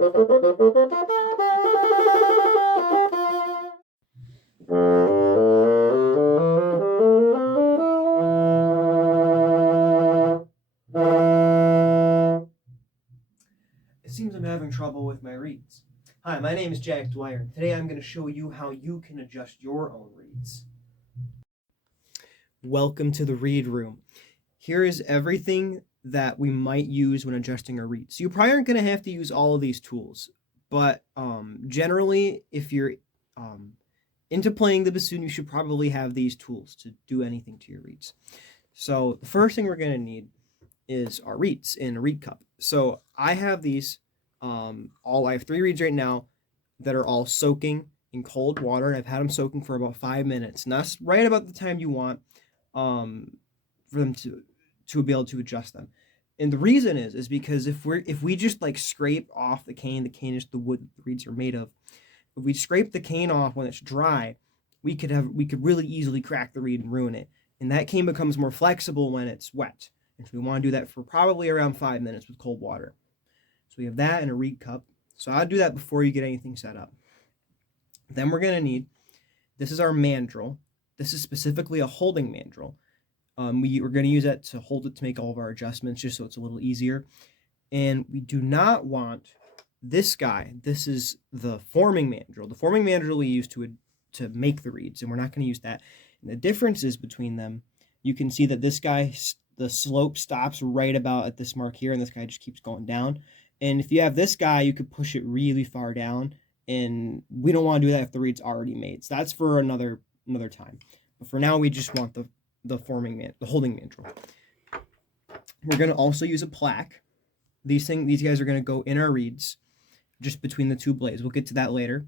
It seems I'm having trouble with my reeds. Hi, my name is Dwyer. Today I'm going to show you how you can adjust your own reeds. Welcome to the reed room. Here is everything that we might use when adjusting our reeds. So you probably aren't going to have to use all of these tools, but generally, if you're into playing the bassoon, you should probably have these tools to do anything to your reeds. So the first thing we're going to need is our reeds in a reed cup. So I have these, I have 3 reeds right now that are all soaking in cold water, and I've had them soaking for about 5 minutes, and that's right about the time you want for them to be able to adjust them. And the reason is because if we just like scrape off the cane is the wood that the reeds are made of. If we scrape the cane off when it's dry, we could really easily crack the reed and ruin it. And that cane becomes more flexible when it's wet. And so we want to do that for probably around 5 minutes with cold water. So we have that in a reed cup. So I'll do that before you get anything set up. Then we're going to need, this is our mandrel. This is specifically a holding mandrel. We're going to use that to hold it to make all of our adjustments, just so it's a little easier. And we do not want this guy. This is the forming mandrel. The forming mandrel we use to make the reeds, and we're not going to use that. And the differences between them, you can see that this guy, the slope stops right about at this mark here, and this guy just keeps going down. And if you have this guy, you could push it really far down, and we don't want to do that if the reed's already made. So that's for another time. But for now, we just want the holding mandrel. We're going to also use a plaque. These guys are going to go in our reeds, just between the 2 blades. We'll get to that later.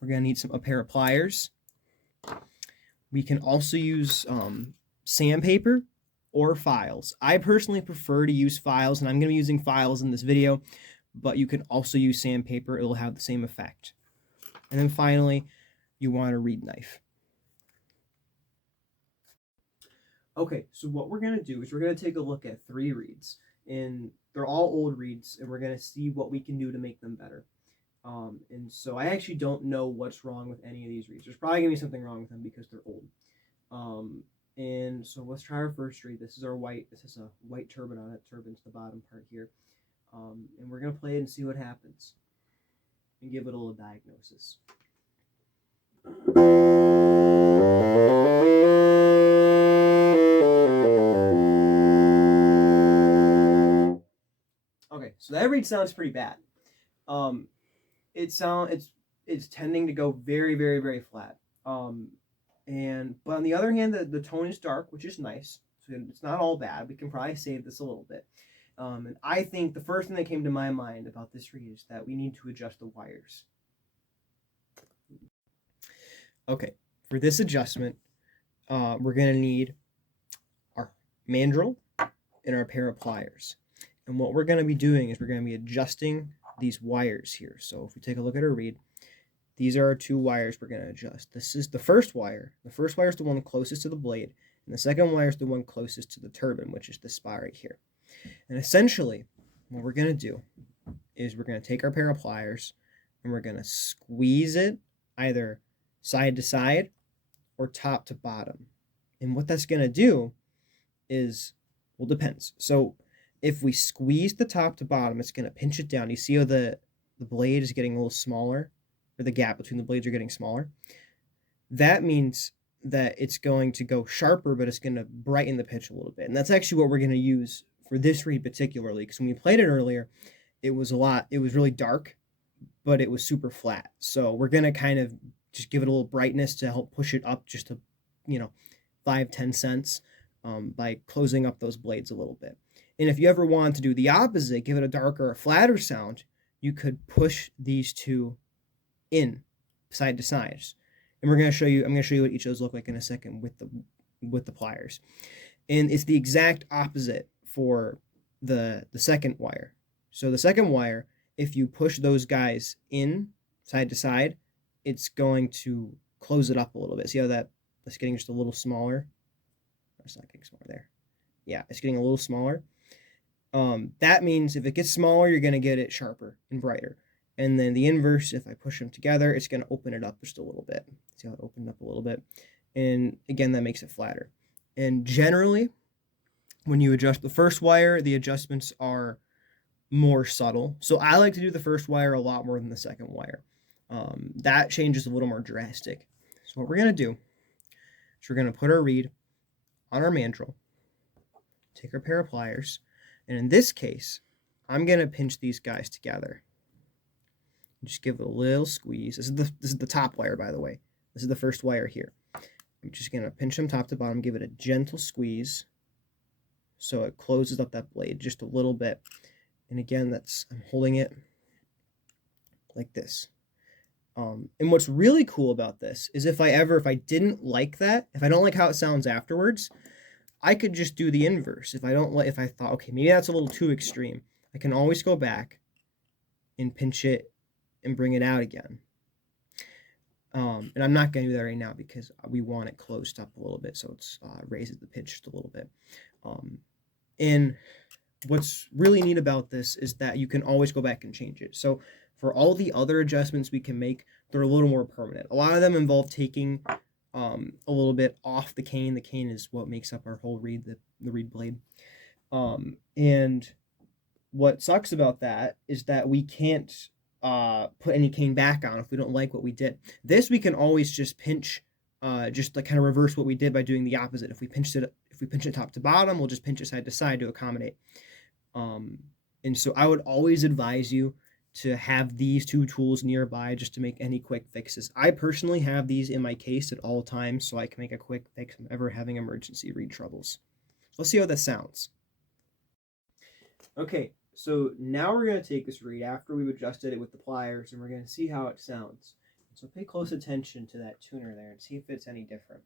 We're going to need a pair of pliers. We can also use sandpaper or files. I personally prefer to use files, and I'm going to be using files in this video, but you can also use sandpaper. It'll have the same effect. And then finally, you want a reed knife. Okay, so what we're going to do is we're going to take a look at 3 reeds, and they're all old reeds, and we're going to see what we can do to make them better. And so I actually don't know what's wrong with any of these reeds. There's probably going to be something wrong with them because they're old. And so let's try our first reed. This is a white turban on it. Turban's the bottom part here. And we're going to play it and see what happens and give it a little diagnosis. Okay, so that reed sounds pretty bad. It's tending to go very, very, very flat. But on the other hand, the tone is dark, which is nice. So it's not all bad. We can probably save this a little bit. And I think the first thing that came to my mind about this reed is that we need to adjust the wires. Okay, for this adjustment, we're going to need our mandrel and our pair of pliers. And what we're going to be doing is we're going to be adjusting these wires here. So if we take a look at our reed, these are our 2 wires we're going to adjust. This is the first wire. The first wire is the one closest to the blade, and the second wire is the one closest to the turban, which is this spot right here. And essentially, what we're going to do is we're going to take our pair of pliers, and we're going to squeeze it either side to side or top to bottom. And what that's going to do is, well, depends. So if we squeeze the top to bottom, it's going to pinch it down. You see how the blade is getting a little smaller, or the gap between the blades are getting smaller? That means that it's going to go sharper, but it's going to brighten the pitch a little bit. And that's actually what we're going to use for this reed particularly, because when we played it earlier, it was really dark, but it was super flat. So we're going to kind of just give it a little brightness to help push it up just to, 5-10 cents by closing up those blades a little bit. And if you ever want to do the opposite, give it a darker or flatter sound, you could push these 2 in side to sides. And I'm going to show you what each of those look like in a second with the pliers. And it's the exact opposite for the second wire. So the second wire, if you push those guys in side to side, it's going to close it up a little bit. See how that's getting just a little smaller? It's not getting smaller there. Yeah, it's getting a little smaller. That means if it gets smaller, you're going to get it sharper and brighter. And then the inverse, if I push them together, it's going to open it up just a little bit. See how it opened up a little bit? And again, that makes it flatter. And generally, when you adjust the first wire, the adjustments are more subtle. So I like to do the first wire a lot more than the second wire. That change is a little more drastic. So what we're going to do is we're going to put our reed on our mandrel, take our pair of pliers, and in this case, I'm going to pinch these guys together. Just give it a little squeeze. This is the top wire, by the way. This is the first wire here. I'm just going to pinch them top to bottom, give it a gentle squeeze so it closes up that blade just a little bit. And again, I'm holding it like this. And what's really cool about this is if I didn't like that, if I don't like how it sounds afterwards, I could just do the inverse. If I thought, okay, maybe that's a little too extreme, I can always go back and pinch it and bring it out again. And I'm not going to do that right now because we want it closed up a little bit, so it's raises the pitch just a little bit. And what's really neat about this is that you can always go back and change it. So for all the other adjustments we can make, they're a little more permanent. A lot of them involve taking a little bit off the cane. The cane is what makes up our whole reed, the reed blade. And what sucks about that is that we can't put any cane back on if we don't like what we did. This we can always just pinch, just like kind of reverse what we did by doing the opposite. If we pinch it top to bottom, we'll just pinch it side to side to accommodate. And so I would always advise you to have these two tools nearby just to make any quick fixes. I personally have these in my case at all times so I can make a quick fix if I'm ever having emergency reed troubles. So let's see how that sounds. Okay, so now we're going to take this reed after we've adjusted it with the pliers and we're going to see how it sounds. So pay close attention to that tuner there and see if it's any different.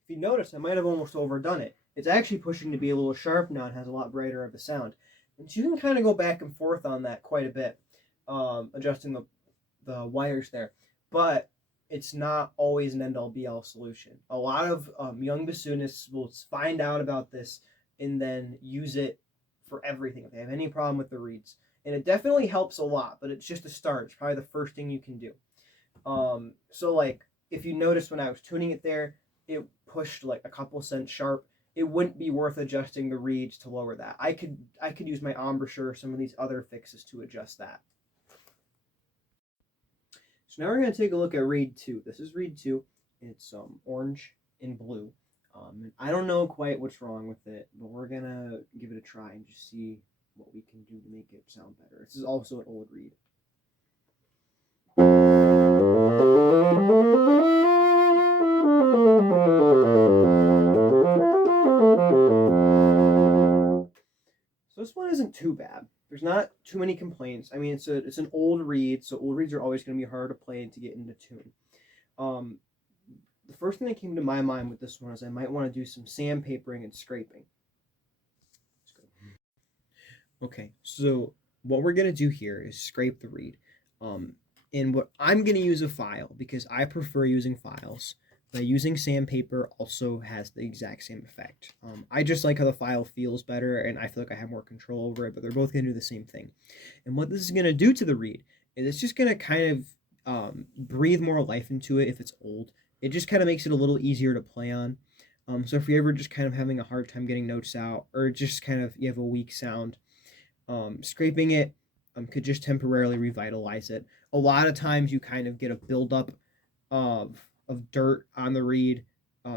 If you notice, I might have almost overdone it. It's actually pushing to be a little sharp now and has a lot brighter of a sound. And so you can kind of go back and forth on that quite a bit, adjusting the wires there. But it's not always an end-all be-all solution. A lot of young bassoonists will find out about this and then use it for everything if they have any problem with the reeds. And it definitely helps a lot, but it's just a start. It's probably the first thing you can do. So like if you notice when I was tuning it there, it pushed like a couple cents sharp. It wouldn't be worth adjusting the reeds to lower that. I could use my embouchure or some of these other fixes to adjust that. So now we're going to take a look at reed 2. This is reed 2. It's orange and blue. And I don't know quite what's wrong with it, but we're going to give it a try and just see what we can do to make it sound better. This is also an old reed. So this one isn't too bad. There's not too many complaints. I mean, it's an old reed, so old reeds are always going to be hard to play and to get into tune. The first thing that came to my mind with this one is I might want to do some sandpapering and scraping. Okay, so what we're going to do here is scrape the reed. And what I'm going to use a file because I prefer using files. But using sandpaper also has the exact same effect. I just like how the file feels better and I feel like I have more control over it, but they're both going to do the same thing. And what this is going to do to the reed is it's just going to kind of breathe more life into it if it's old. It just kind of makes it a little easier to play on. So if you're ever just kind of having a hard time getting notes out or just kind of you have a weak sound, scraping it could just temporarily revitalize it. A lot of times you kind of get a buildup of dirt on the reed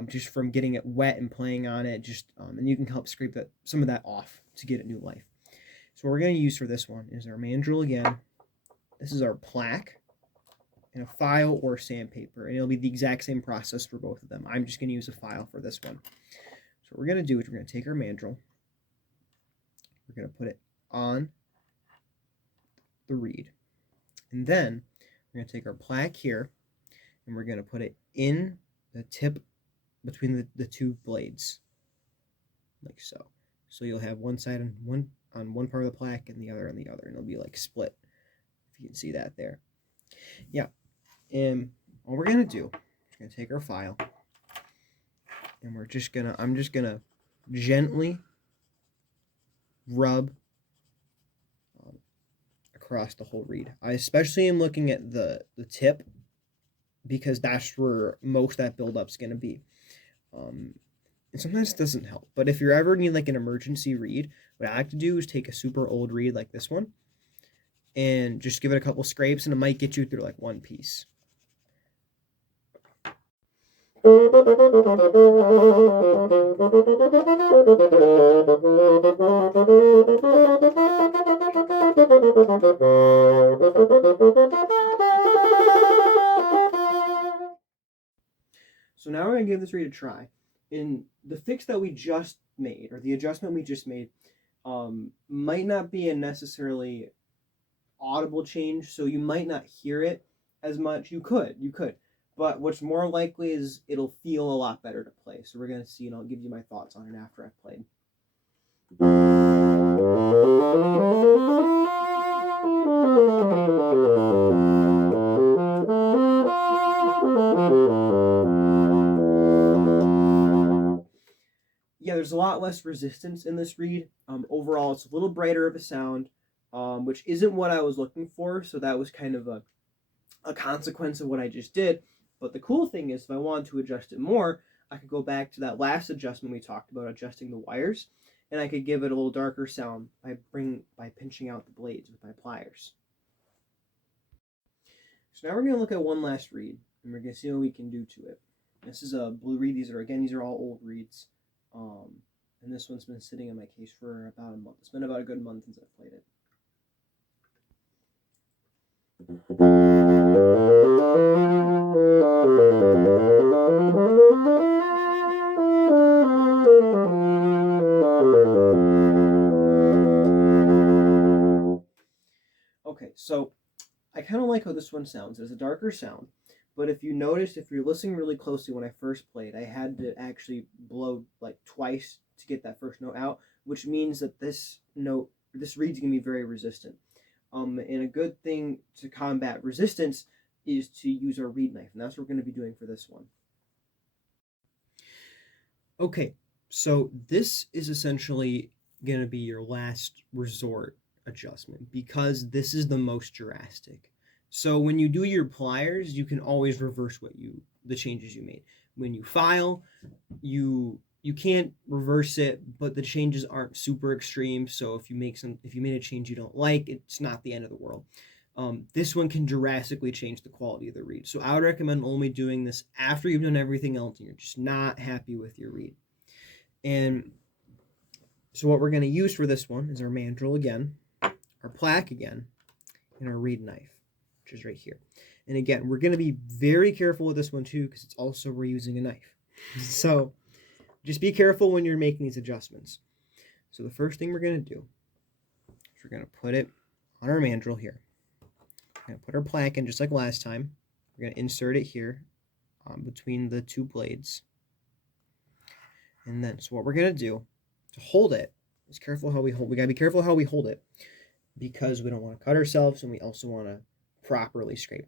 just from getting it wet and playing on it, and you can help scrape some of that off to get it new life. So what we're going to use for this one is our mandrel again. This is our plaque and a file or sandpaper, and it'll be the exact same process for both of them. I'm just going to use a file for this one. So what we're going to do is we're going to take our mandrel, we're going to put it on the reed, and then we're going to take our plaque here and we're going to put it in the tip between the two blades, like so. So you'll have one side on one part of the plaque and the other on the other, and it'll be like split. If you can see that there. Yeah. And all we're going to do, we're going to take our file, and I'm just going to gently rub across the whole reed. I especially am looking at the tip, because that's where most of that buildup's going to be. And sometimes it doesn't help. But if you ever need like an emergency reed, what I like to do is take a super old reed like this one and just give it a couple scrapes, and it might get you through like one piece. So now we're going to give this reed a try. And the fix that we just made, or the adjustment we just made, might not be a necessarily audible change, so you might not hear it as much. You could. But what's more likely is it'll feel a lot better to play. So we're going to see, and I'll give you my thoughts on it after I've played. Yeah, there's a lot less resistance in this reed. Overall, it's a little brighter of a sound, which isn't what I was looking for. So that was kind of a consequence of what I just did. But the cool thing is, if I wanted to adjust it more, I could go back to that last adjustment we talked about, adjusting the wires, and I could give it a little darker sound by pinching out the blades with my pliers. So now we're going to look at one last reed, and we're going to see what we can do to it. This is a blue reed. These are all old reeds. And this one's been sitting in my case for about a month. It's been about a good month since I've played it. Okay, so I kind of like how this one sounds. It's a darker sound, but if you notice, if you're listening really closely, when I first played, I had to actually blow like twice to get that first note out, which means that this reed's gonna be very resistant. And a good thing to combat resistance is to use our reed knife, and that's what we're going to be doing for this one. Okay, so this is essentially going to be your last resort adjustment, because this is the most drastic. So when you do your pliers, you can always reverse the changes you made. When you file, you can't reverse it, but the changes aren't super extreme. So if you made a change you don't like, it's not the end of the world. This one can drastically change the quality of the reed. So I would recommend only doing this after you've done everything else and you're just not happy with your reed. And so what we're going to use for this one is our mandrel again, our plaque again, and our reed knife, which is right here. And again, we're going to be very careful with this one too, because it's also we're using a knife. So just be careful when you're making these adjustments. So the first thing we're going to do is we're going to put it on our mandrel here. We're going to put our plaque in just like last time. We're going to insert it here between the two blades. And then, so what we're going to do to hold it is careful how we hold. We got to be careful how we hold it, because we don't want to cut ourselves, and we also want to properly scrape.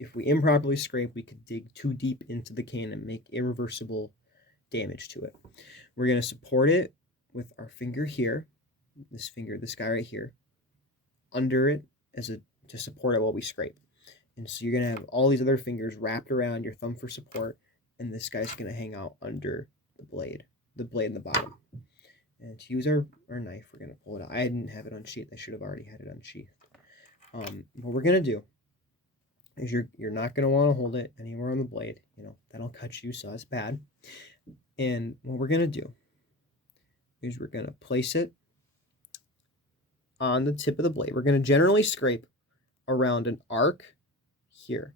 If we improperly scrape, we could dig too deep into the can and make irreversible damage to it. We're going to support it with our finger here, this guy right here, under it to support it while we scrape. And so you're going to have all these other fingers wrapped around your thumb for support, and this guy's going to hang out under the blade in the bottom. And to use our knife, we're going to pull it out. I didn't have it unsheathed. I should have already had it unsheathed. What we're going to do is you're not going to want to hold it anywhere on the blade. That'll cut you, so that's bad. And what we're going to do is we're going to place it on the tip of the blade. We're going to generally scrape around an arc here.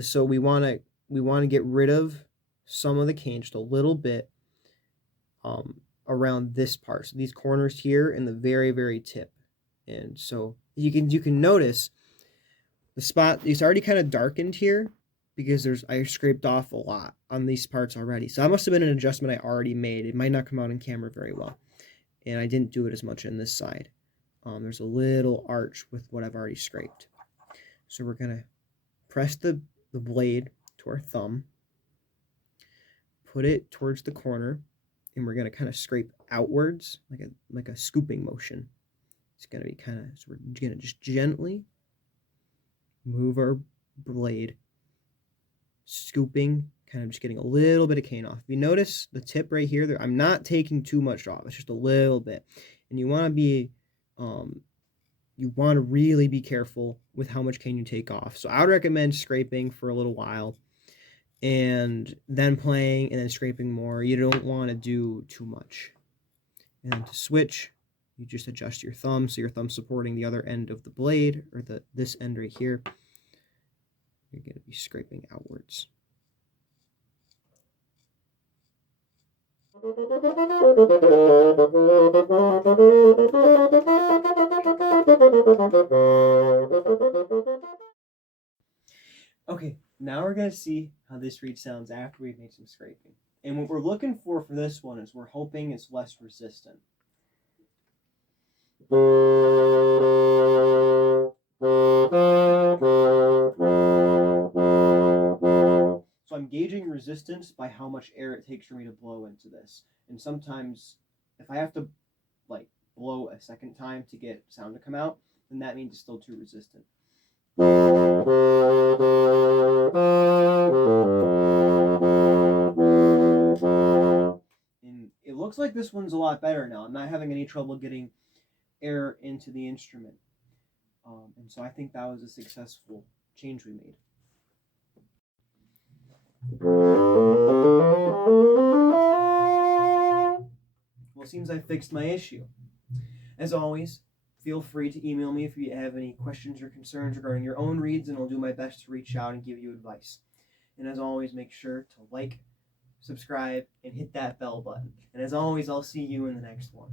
So we want to get rid of some of the cane, just a little bit, around this part. So these corners here and the very, very tip. And so you can notice the spot, it's already kind of darkened here because I scraped off a lot on these parts already. So that must have been an adjustment I already made. It might not come out in camera very well. And I didn't do it as much on this side. There's a little arch with what I've already scraped. So we're going to press the blade to our thumb, put it towards the corner, and we're going to kind of scrape outwards like a scooping motion. It's going to be kind of, so we're going to just gently move our blade, scooping, kind of just getting a little bit of cane off. If you notice the tip right here, I'm not taking too much off. It's just a little bit. And you want to be, you want to really be careful with how much cane you take off. So I would recommend scraping for a little while and then playing and then scraping more. You don't want to do too much. And then to switch, you just adjust your thumb so your thumb's supporting the other end of the blade, or this end right here. You're going to be scraping outwards. Okay, now we're going to see how this reed sounds after we've made some scraping. And what we're looking for this one is we're hoping it's less resistant. So I'm gauging resistance by how much air it takes for me to blow into this. And sometimes if I have to blow a second time to get sound to come out, then that means it's still too resistant. And it looks like this one's a lot better now. I'm not having any trouble getting air into the instrument. And so I think that was a successful change we made. Well, it seems I fixed my issue. As always, feel free to email me if you have any questions or concerns regarding your own reeds, and I'll do my best to reach out and give you advice. And as always, make sure to like, subscribe, and hit that bell button. And as always, I'll see you in the next one.